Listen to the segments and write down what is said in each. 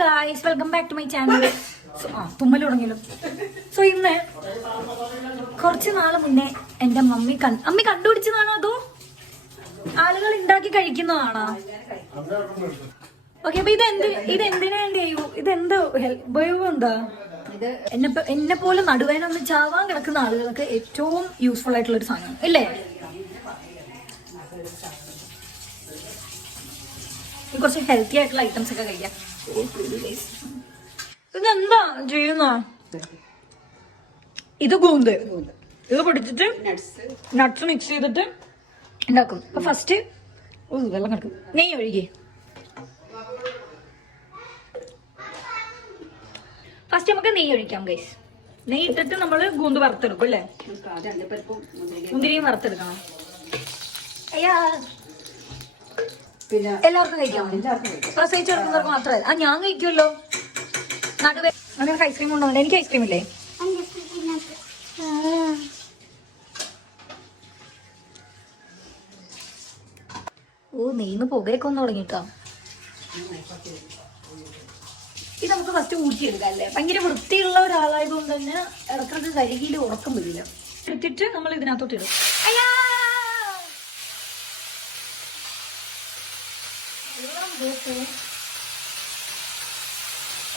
Guys, welcome back to my channel. തുമ്മൽ തുടങ്ങിയല്ലോ. So ഇന്ന് കുറച്ച് നാള് മുന്നേ എന്റെ അമ്മി കണ്ടുപിടിച്ചതാണോ അതോ ആളുകൾ ഉണ്ടാക്കി കഴിക്കുന്നതാണോ? ഓക്കെ, അപ്പൊ ഇതെന്തിനാ ഇതെന്ത് ഉപയോഗം എന്താ? എന്നെ പോലെ നടുവേന ഒന്ന് ചാവാൻ കിടക്കുന്ന ആളുകൾക്ക് ഏറ്റവും യൂസ്ഫുൾ ആയിട്ടുള്ള ഒരു സാധനമാണ് അല്ലേ? കുറച്ച് ഹെൽത്തി ആയിട്ടുള്ള ഐറ്റംസ് ഒക്കെ കഴിക്കാം. ഇതെന്താ ചെയ്യുന്ന? ഇത് ഗൂന്ത് ഇത് പൊടിച്ചിട്ട് നട്ട്സ് മിക്സ് ചെയ്തിട്ട് ഉണ്ടാക്കും. അപ്പൊ ഫസ്റ്റ് വെള്ളം കിടക്കും, നെയ്യ് ഒഴുകി. ഫസ്റ്റ് നമുക്ക് നെയ്യ് ഒഴിക്കാം ഗൈസ്. നെയ്യ് ഇട്ടിട്ട് നമ്മള് ഗൂന്ത് വറുത്തെടുക്കും അല്ലേ? മുന്തിരിയും വറുത്തെടുക്കണം. അയ്യാ, എല്ലാവർക്കും കഴിക്കാം. പ്രസവിച്ച് കിടക്കുന്നവർക്ക് മാത്രമല്ല. ഞാൻ കഴിക്കുമല്ലോ. നടുവേ അങ്ങനെ ഐസ്ക്രീം കൊണ്ടുവന്നില്ല. എനിക്ക് ഐസ്ക്രീം ഇല്ലേ? ഓ, നെയ്ന്ന് പുകയൊക്കെ ഒന്ന് തുടങ്ങിട്ടോ. ഇത് നമുക്ക് ഫസ്റ്റ് ഊറ്റിയെടുക്കാം അല്ലേ? ഭയങ്കര വൃത്തിയുള്ള ഒരാളായതുകൊണ്ട് തന്നെ ഇടക്കിടക്ക് കഴുകിയിൽ ഉറക്കം വരില്ല. എടുത്തിട്ട് നമ്മൾ ഇതിനകത്തോട്ട് ഇടും.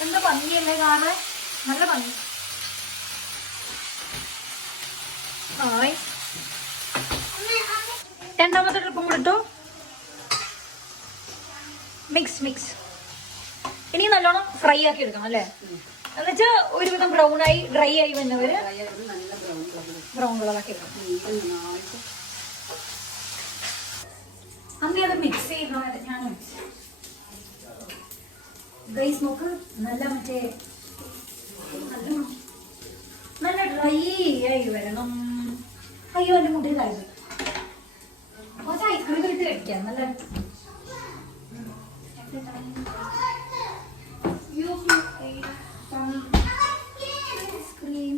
എന്താ ഭംഗിയല്ലേ കാണാൻ? നല്ല ഭംഗി. രണ്ടാമത്തെ ട്രിപ്പും കൂടിട്ടോ. മിക്സ് ഇനി നല്ലോണം ഫ്രൈ ആക്കി എടുക്കണം അല്ലേ? എന്നുവെച്ചാ ഒരുവിധം ബ്രൗൺ ആയി ഡ്രൈ ആയി വന്നവര് ബ്രൗൺ കളറാക്കി എടുക്കണം. അങ്ങനെ അത് മിക്സ് ചെയ്യണോ? ഞാൻ ഗൈസ് നോക്ക്, നല്ല മറ്റേ നല്ല ഡ്രൈ ആയി വരണം. അയ്യോ, എന്റെ മുട്ടിൽ കാര്യം. കുറച്ച് ഐസ്ക്രീം ഇട്ട് കഴിക്കാം. നല്ല ഐസ്ക്രീം.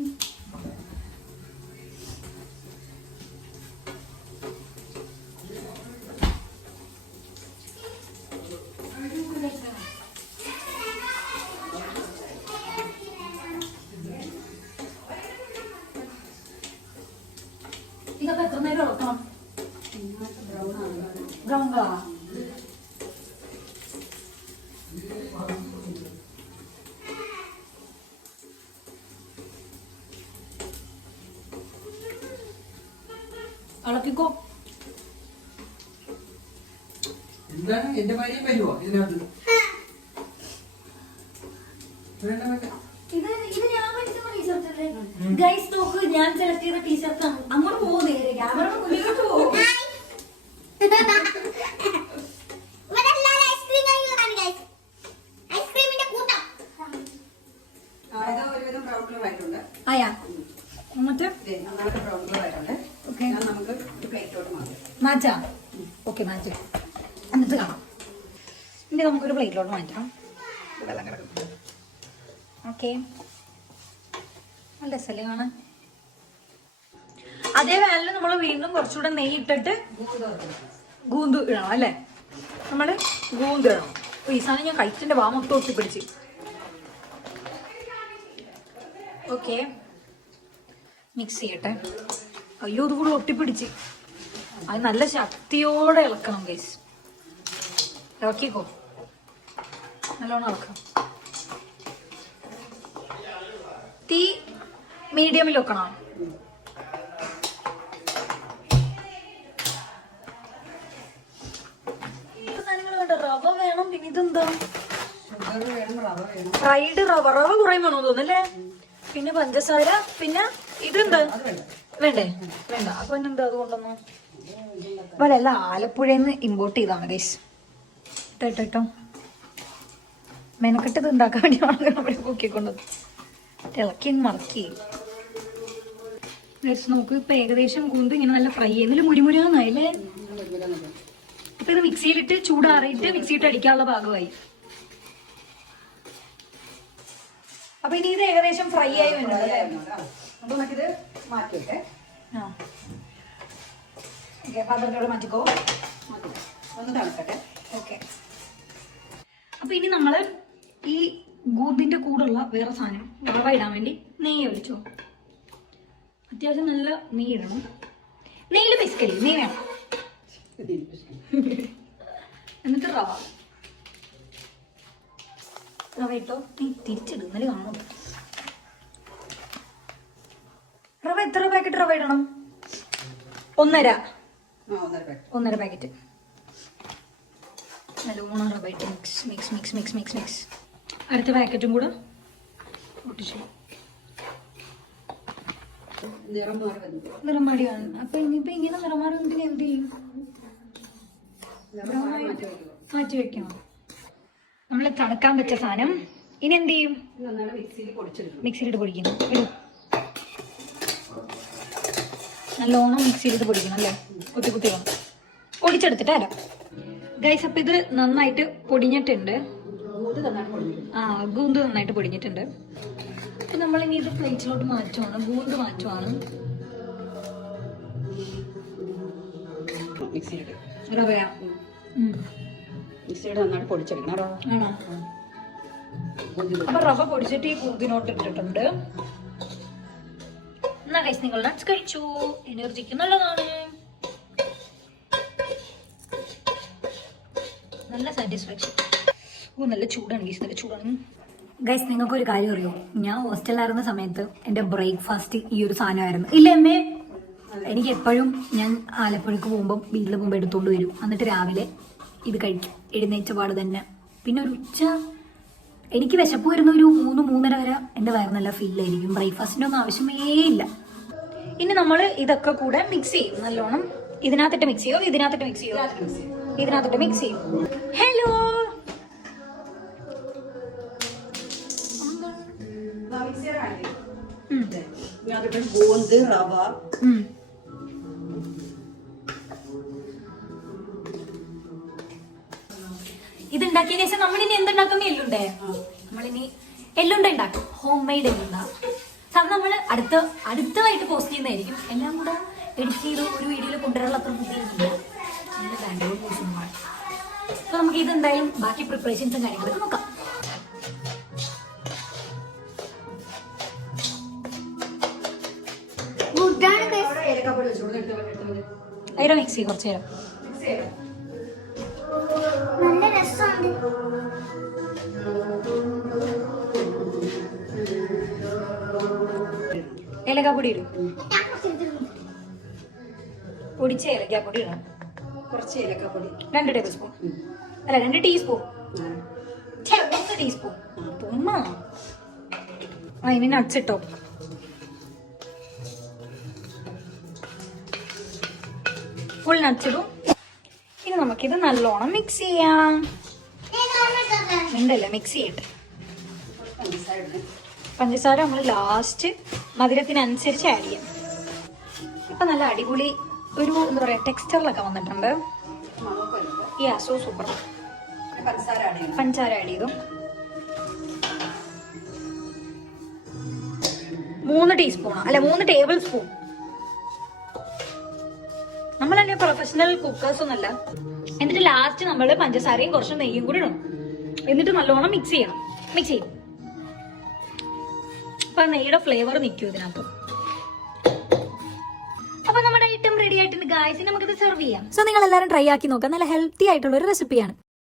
ഇതൊക്കെ എത്ര നേരം ഇളക്കണം? ബ്രൗൺ കളറാ? ഇളക്കിക്കോ. എന്താണ് എന്റെ ഭാര്യയും വരുമോ ഇതിനകത്ത്? ഇത് ഞാൻ പഠിച്ച ടീഷർട്ട് അല്ലേ ഗൈസ്? നോക്ക്, ഞാൻ സെലക്ട് ചെയ്ത ടീഷർട്ടാണ്. അങ്ങോട്ട് പോകും, നേരെ ക്യാമറ മുന്നിലോട്ട് പോകും. ആയാ എന്നിട്ട് മാറ്റാം. ഓക്കെ, മാറ്റാം. എന്നിട്ട് കാണാം. ഇനി നമുക്കൊരു പ്ലേറ്റിലോട്ട് മാറ്റണം. വെള്ളം കിടക്കും. ഓക്കെ, നല്ല രസല്ലേ കാണാൻ? അതേ വാനിൽ നമ്മൾ വീണ്ടും കുറച്ചുകൂടെ നെയ്യ് ഇട്ടിട്ട് ഗൂന്ത് ഇടണം അല്ലേ? നമ്മള് ഗൂന്ത് ഇടണം. ഈ സാധനം ഞാൻ കഴിച്ചിന്റെ വാ മൊത്തം ഒട്ടിപ്പിടിച്ച്. ഓക്കെ, മിക്സ് ചെയ്യട്ടെ. അയ്യോ, ഇത് കൂടെ ഒട്ടിപ്പിടിച്ച്. അത് നല്ല ശക്തിയോടെ ഇളക്കണം ഗൈസ്. ഇളക്കിക്കോ, നല്ലോണം ഇളക്കണം. തീ മീഡിയമിൽ വെക്കണം. റവ വേണം. പിന്നെ ഇതെന്താ? ഫ്രൈഡ് റവ. റവ കുറേ വേണോ തോന്നല്ലേ? പിന്നെ പഞ്ചസാര. പിന്നെ ഇതെന്താ? വേണ്ടേ? വേണ്ട. അപ്പൊ പിന്നെന്താ അത് കൊണ്ടുവന്നു? അല്ല, ആലപ്പുഴയിൽ നിന്ന് ഇമ്പോർട്ട് ചെയ്താണ് ഗൈസ്. കേട്ടോ, മെനക്കെട്ടത് ഉണ്ടാക്കാൻ വേണ്ടിയാണ് നമ്മുടെ പൊക്കിക്കൊണ്ടത്. ഇളക്കി മറക്കി നോക്ക്. ഇപ്പൊ ഏകദേശം കൂന്ത് ഇങ്ങനെ നല്ല ഫ്രൈ ചെയ്യുന്നതിൽ മുരിമുരാന്നായില്ലേ? ഇപ്പൊ ഇത് മിക്സിയിലിട്ട് ചൂടാറിയിട്ട് മിക്സിയിട്ട് അടിക്കാനുള്ള ഭാഗമായി. അപ്പൊ ഇനി ഇത് ഏകദേശം ഫ്രൈ ആയി വരുന്നുണ്ട്. അപ്പൊ നമുക്കിത് മാറ്റിയിട്ട് പാത്രത്തോടെ മാറ്റിക്കോ. ഒന്ന് തണുക്കട്ടെ. ഓക്കെ, അപ്പൊ ഇനി നമ്മള് ഈ ഗോതിന്റെ കൂടെയുള്ള വേറെ സാധനം റവ ഇടാൻ വേണ്ടി നെയ്യ് ഒഴിച്ചോ. അത്യാവശ്യം നല്ല നെയ്യ് ഇടണം. നെയ്യിൽ ബേസിക്കലി നെയ്യ് വേണം. എന്നിട്ട് റവ ഇട്ടോ. നീ തിരിച്ചിടും, ഇന്നലെ കാണും. റവ എത്ര പാക്കറ്റ് റവ ഇടണം? 1.5 പാക്കറ്റ്. നല്ലോണം റവ ഇട്ട് mix mix mix mix mix mix. അടുത്ത പാക്കറ്റും കൂടെ പൊട്ടിച്ചു. നിറം മാറി കാണും. അപ്പൊ ഇനിയിപ്പോ ഇങ്ങനെ നിറം മാറുന്നതിന് എന്ത് ചെയ്യും? മാറ്റി വെക്കണം. നമ്മള് തണുക്കാൻ വെച്ച സാധനം ഇനി എന്ത് ചെയ്യും? മിക്സിയിലിട്ട് പൊടിക്കുന്നു. ഇടും. നല്ലോണം മിക്സിയിലിട്ട് പൊടിക്കണം അല്ലേ? കുത്തി കുത്തി വേണം പൊടിച്ചെടുത്തിട്ടല്ല ഗൈസ്. അപ്പൊ ഇത് നന്നായിട്ട് പൊടിഞ്ഞിട്ടുണ്ട്. ഗൂന്ത് നന്നായിട്ട് പൊടിഞ്ഞിട്ടുണ്ട്. അപ്പൊ നമ്മളിനി ഇത് പ്ലേറ്റിലോട്ട് മാറ്റുവാണ്. ഗൂന്ത് മാറ്റുവാണ്. റവയാ നന്നായിട്ട് പൊടിച്ചെടുക്കണം. ആണോ? അപ്പൊ റവ പൊടിച്ചിട്ട് ഈ ഗൂന്തിനോട്ട് ഇട്ടിട്ടുണ്ട്. എന്നാ ഗൈസ് നിങ്ങൾ നട്ട്സ് കഴിച്ചു. എനർജിക്ക് നല്ലതാണ്. നല്ല സാറ്റിസ്ഫാക്ഷൻ. നല്ല ചൂടാണ് ഗൈസ്, നല്ല ചൂടാണ്. ഗൈസ് നിങ്ങൾക്ക് ഒരു കാര്യം അറിയോ? ഞാൻ ഹോസ്റ്റലിലായിരുന്ന സമയത്ത് എന്റെ ബ്രേക്ക്ഫാസ്റ്റ് ഈ ഒരു സാധനമായിരുന്നു. ഇല്ല അമ്മേ, എനിക്ക് എപ്പോഴും ഞാൻ ആലപ്പുഴക്ക് പോകുമ്പോൾ വീട്ടിൽ പോകുമ്പോൾ എടുത്തോണ്ട് വരും. എന്നിട്ട് രാവിലെ ഇത് കഴിക്കും എഴുന്നേറ്റ പാട് തന്നെ. പിന്നെ ഒരു ഉച്ച എനിക്ക് വിശപ്പ് വരുന്ന ഒരു 3-3:30 വരെ എൻ്റെ വയറ് നല്ല ഫീലായിരിക്കും. ബ്രേക്ക്ഫാസ്റ്റിൻ്റെ ഒന്നും ആവശ്യമേ ഇല്ല. ഇനി നമ്മൾ ഇതൊക്കെ കൂടെ മിക്സ് ചെയ്യും നല്ലോണം. ഇതിനകത്തിട്ട് മിക്സ് ചെയ്യോ? ഇതിനകത്തിട്ട് മിക്സ് ചെയ്യോ? ഇതിനകത്തിട്ട് മിക്സ് ചെയ്യും. ഹലോ, ഗോന്ത് റവ ഇതുണ്ടാക്കിയതിനു ശേഷം നമ്മളിനി എന്തുണ്ടാക്കും? എള്ളുണ്ടേ. നമ്മളിനി എള്ളുണ്ട ഉണ്ടാക്കും. ഹോം മെയ്ഡ് എള്ളുണ്ട. സാധനം നമ്മൾ അടുത്തതായിട്ട് പോസ്റ്റ് ചെയ്യുന്നതായിരിക്കും. എല്ലാം കൂടെ എഡിറ്റ് ചെയ്ത് ഒരു വീഡിയോയിൽ കൊണ്ടുവരാനുള്ള അത്ര ബുദ്ധിമുട്ടില്ല. അപ്പൊ നമുക്ക് ഇത് എന്തായാലും ബാക്കി പ്രിപ്പറേഷൻസും കാര്യങ്ങളൊക്കെ നോക്കാം. അതിനെ മിക്സ് ചെയ്യും കുറച്ചു നേരം. നല്ല രസമുണ്ട്. ഏലക്കാപ്പൊടി ഇടും. പൊടിച്ച ഏലക്കാപ്പൊടി ഇടണം. കുറച്ച് ഏലക്കാപ്പൊടി 2 ടേബിൾ സ്പൂൺ. അല്ല 2 ടീസ്പൂൺ. 1 ടീസ്പൂൺ. ഉമ്മ ഇനി നട്ട്സ് ഇട്ടോ. ഫുൾ നട്ട്സ് ഇടും. ഇനി നമുക്കിത് നല്ലോണം മിക്സ് ചെയ്യാം. ഉണ്ടല്ലേ, മിക്സ് ചെയ്യട്ടെ. പഞ്ചസാര നമ്മൾ ലാസ്റ്റ് മധുരത്തിനനുസരിച്ച് ആഡ് ചെയ്യാം. ഇപ്പൊ നല്ല അടിപൊളി ഒരു എന്താ പറയാ ടെക്സ്ചറിലൊക്കെ വന്നിട്ടുണ്ട്. So super. പഞ്ചസാര ആഡ് ചെയ്തു. 3 ടീസ്പൂൺ അല്ല 3 ടേബിൾ സ്പൂൺ. നമ്മൾ തന്നെ പ്രൊഫഷണൽ കുക്കേഴ്സ് ഒന്നല്ല. എന്നിട്ട് ലാസ്റ്റ് നമ്മൾ പഞ്ചസാരയും കുറച്ച് നെയ്യും കൂടി ഇടണം. എന്നിട്ട് നല്ലോണം മിക്സ് ചെയ്യണം. മിക്സ് ചെയ്യും. അപ്പൊ നെയ്യുടെ ഫ്ലേവർ നിൽക്കും ഇതിനകത്ത്. അപ്പൊ നമ്മുടെ ഐറ്റം റെഡി ആയിട്ടുണ്ട് ഗായ്സ്. നമുക്കിത് സെർവ് ചെയ്യാം. സോ നിങ്ങൾ എല്ലാവരും ട്രൈ ആക്കി നോക്കാം. നല്ല ഹെൽത്തി ആയിട്ടുള്ള ഒരു റെസിപ്പിയാണ്.